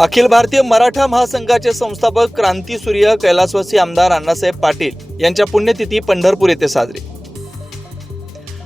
अखिल भारतीय मराठा महासंघाचे संस्थापक क्रांतीसूर्य कैलासवासी आमदार अण्णासाहेब पाटील यांच्या पुण्यतिथी पंढरपूर येथे साजरी।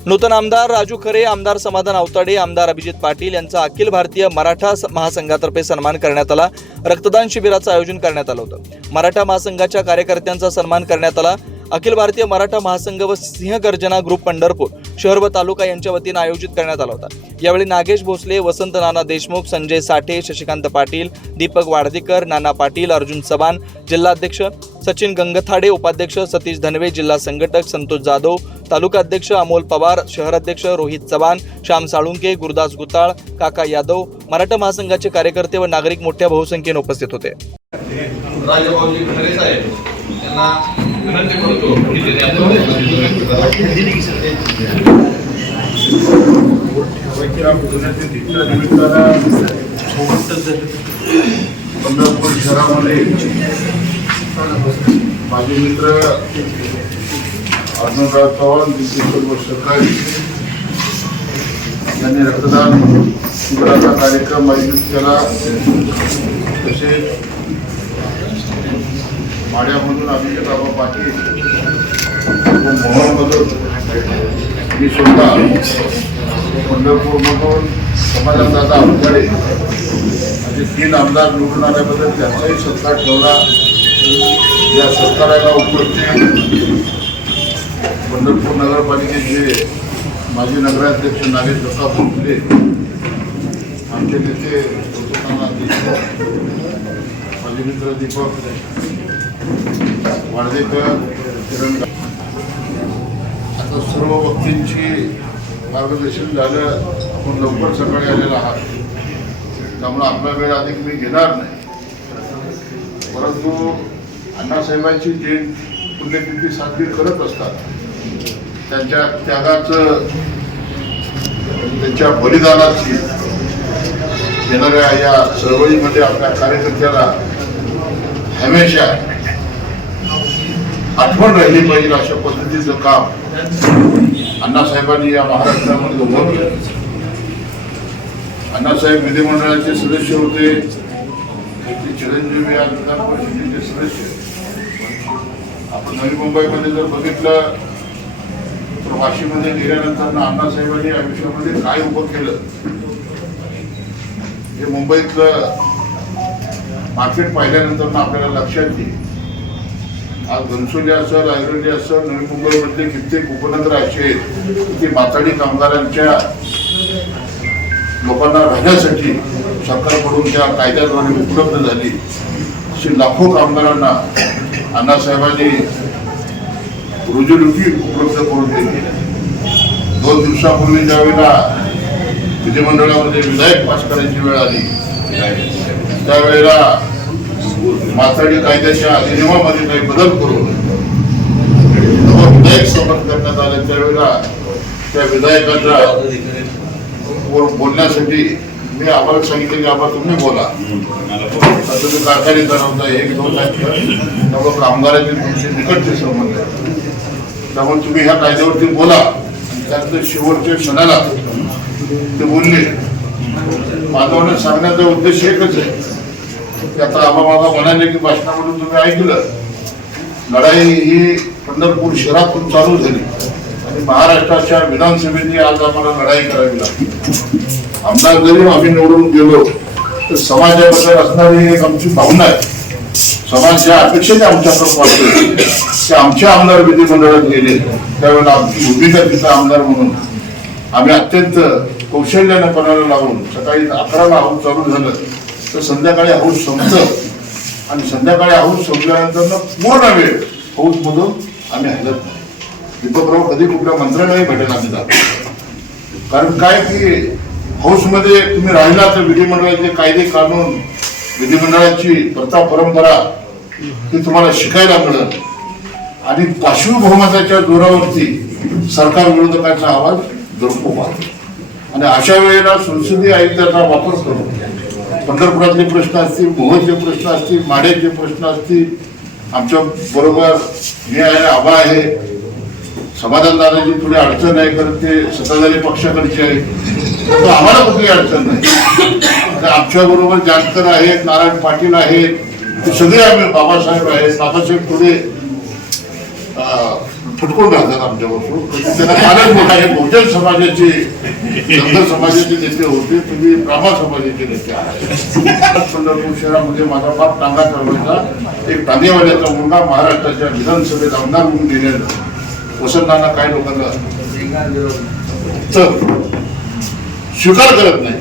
नूतन आमदार राजू खरे, आमदार समाधान आवताडे, आमदार अभिजित पाटील यांचा अखिल भारतीय मराठा महासंघातर्फे सन्मान करण्यात आला। रक्तदान शिबिराचं आयोजन करण्यात आलं होतं। मराठा महासंघाच्या कार्यकर्त्यांचा सन्मान करण्यात आला। अखिल भारतीय मराठा महासंघ व सिंहगर्जना ग्रुप पंढरपूर शहर व तालुका यांच्या वतीने आयोजित करण्यात आला होता। यावेळी नागेश भोसले, वसंत नाना देशमुख, संजय साठे, शशिकांत पाटील, दीपक वाडदेकर, नाना पाटील, अर्जुन चव्हाण, जिल्हाध्यक्ष सचिन गंगथाडे, उपाध्यक्ष सतीश धनवे, जिल्हा संघटक संतोष जाधव, तालुका अध्यक्ष अमोल पवार, शहर अध्यक्ष रोहित चव्हाण, श्याम साळुंके, गुरुदास गुताळ, काका यादव, मराठा महासंघाचे कार्यकर्ते व नागरिक मोठ्या बहुसंख्येने उपस्थित होते। राजभाऊजी खरे साहेब यांना विनंती करतो पंढरपूर शहरामध्ये माझे मित्र अर्जुनराव चव्हाण, सरकारी यांनी रक्तदान शिबिराचा कार्यक्रम आयोजित केला। तसेच माड्यामधून अभिजित बाबा पाटील व मोहोळमधून मी स्वतः, पंढरपूरमधून समाधानदादा आवताडे असे 3 आमदार निवडून आल्याबद्दल त्यांचाही सत्कार ठेवला। या सत्काराला उपस्थित पंढरपूर नगरपालिकेचे माजी नगराध्यक्ष नागेश भोसले, आमचे नेते माझे मित्र दीपक वाडदेकर, आता सर्व व्यक्तींची मार्गदर्शन झालं। आपण लवकर सकाळी आलेला आहात, त्यामुळे आपला वेळ अधिक मी घेणार नाही। परंतु अण्णासाहेबांची जे पुण्यतिथी साजरी करत असतात, त्यांच्या त्यागाचं, त्यांच्या बलिदानाची येणाऱ्या या चळवळीमध्ये आपल्या कार्यकर्त्याला हमेशा आठवण राहिली पाहिजे अशा पद्धतीचं काम अण्णासाहेबांनी या महाराष्ट्रामध्ये उभं केलं। अण्णासाहेब विधिमंडळाचे सदस्य होते, चिरंजीवी विधान परिषदेचे सदस्य। आपण नवी मुंबईमध्ये जर बघितलं तर वाशीमध्ये गेल्यानंतर अण्णासाहेबांनी आयुष्यामध्ये काय उभं केलं हे मुंबईतलं मार्केट पाहिल्यानंतर आपल्याला लक्षात येईल। आज घनसोली असेल, ऐरोली असेल, नवी मुंबईमधले कित्येक उपनगर असे आहेत की माथाडी कामगारांच्या लोकांना राहण्यासाठी सरकारकडून त्या कायद्याद्वारे उपलब्ध झाली। अशी लाखो कामगारांना अण्णासाहेबांनी रोजीरोटी उपलब्ध करून दिली। 2 दिवसापूर्वी ज्यावेळेला विधिमंडळामध्ये विधेयक पास करायची वेळ आली, त्यावेळेला माथाडी कायद्याच्या अधिनियमामध्ये काही बदल करून विधेयक संमत करण्यात आलं। त्यावेळेला त्या विधेयकाच्या बोलण्यासाठी मी आम्हाला सांगितलं की आम्हाला तुम्ही बोला, तुम्ही कारखाने चालवता, 1-2 त्यामुळे कामगारांचे तुमचे निकटचे संबंध आहेत, त्यामुळे तुम्ही ह्या कायद्यावरती बोला। त्यानंतर शेवटच्या क्षणाला ते बोलले। माझा सांगण्याचा उद्देश एकच आहे की आता आम्हाला म्हणाले की भाषणामधून तुम्ही ऐकलं, लढाई ही पंढरपूर शहरातून चालू झाली आणि महाराष्ट्राच्या विधानसभेने आज आम्हाला लढाई करावी लागली। आमदार जरी आम्ही निवडून गेलो तर समाजाबद्दल असणारी एक आमची भावना आहे। समाज ज्या अपेक्षेने आमच्याकडे पाहतो ते आमचे आमदार विधिमंडळात गेले त्यावेळेला आमची भूमिका तिथं आमदार म्हणून आम्ही अत्यंत कौशल्याने पणाला लावून सकाळी 11ला हाऊस चालू झालं तर संध्याकाळी हाऊस संपतं आणि संध्याकाळी हाऊस संपल्यानंतर पूर्ण वेळ हाऊस मधून आम्ही हलत नाही। दीपकराव कधी कुठल्या मंत्र्यालाही भेटेल आम्ही जातो, कारण काय की हाऊसमध्ये तुम्ही राहिला तर विधिमंडळाचे कायदे कानून, विधिमंडळाची प्रथा परंपरा ही तुम्हाला शिकायला मिळत आणि पाशवी बहुमताच्या जोरावरती सरकार विरोधकांचा आवाज दडपू पाहतो। आणि अशा वेळेला संसदीय आयुक्ताचा वापर करून पंढरपुरातले प्रश्न असतील, मोहोळचे प्रश्न असतील, माड्याचे प्रश्न असतील, आमच्या बरोबर मी आहे, आबा आहे, समाधानदाराची थोडी अडचण आहे, कारण ते सत्ताधारी पक्षाकडचे आहे, तर आम्हाला कुठली अडचण नाही। आणि आमच्या बरोबर जानकर आहेत, नारायण पाटील आहेत, ते सगळे आम्ही बाबासाहेब आहेत, बाबासाहेब थोडे फटकून राहतात आमच्याबरोबर. त्यांना फारच मोठा आहे. बहुजन समाजाचे, धनगर समाजाचे नेते होते, तुम्ही ब्राह्मण समाजाचे नेते आहात. पंढरपूर शहरामध्ये माझा बाप टांगा चालवायचा. एक टांगेवाल्याचा मुलगा महाराष्ट्राच्या विधानसभेत आमदार म्हणून गेलेला वसंतांना काय लोकांना तर स्वीकार करत नाही,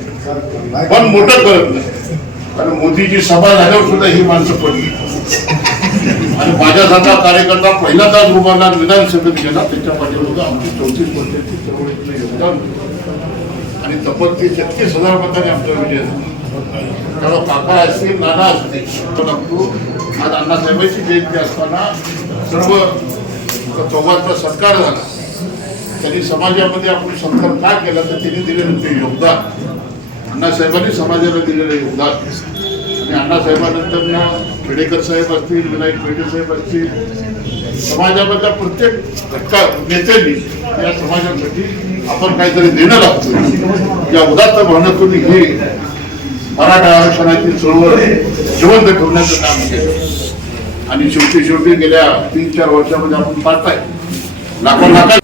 पण मोठं करत नाही. कारण मोदीची सभा झाल्यावर सुद्धा ही माणसं पडली आणि माझ्यासारखा कार्यकर्ता पहिल्यांदाच रुग्णाला विधानसभेत गेला. त्याच्या पाठीमागे आमची 34 वर्षाची चळवळीतलं योगदान आणि तब्बल 33,000 मतांनी आमचा विजय झाला. त्यामुळे काका असतील, नाना असतील, पण आज अण्णासाहेबांची जयंती असताना सर्व चौघांचा सत्कार झाला. त्यांनी समाजामध्ये आपण सत्कार का केला तर त्यांनी दिलेलं ते योगदान, अण्णासाहेबांनी समाजाला दिलेलं योगदान. आणि अण्णासाहेबांनंतर खेडेकर साहेब असतील, विनायक पेटे साहेब असतील, समाजामधल्या प्रत्येक घटका नेत्यांनी या समाजासाठी आपण काहीतरी देणं लागतो. या उदात्त भावनेतून हे मराठा आरक्षणाची चळवळ जिवंत ठेवण्याचं काम केलं आणि शेवटी गेल्या 3-4 वर्षामध्ये आपण पाहताय लाखो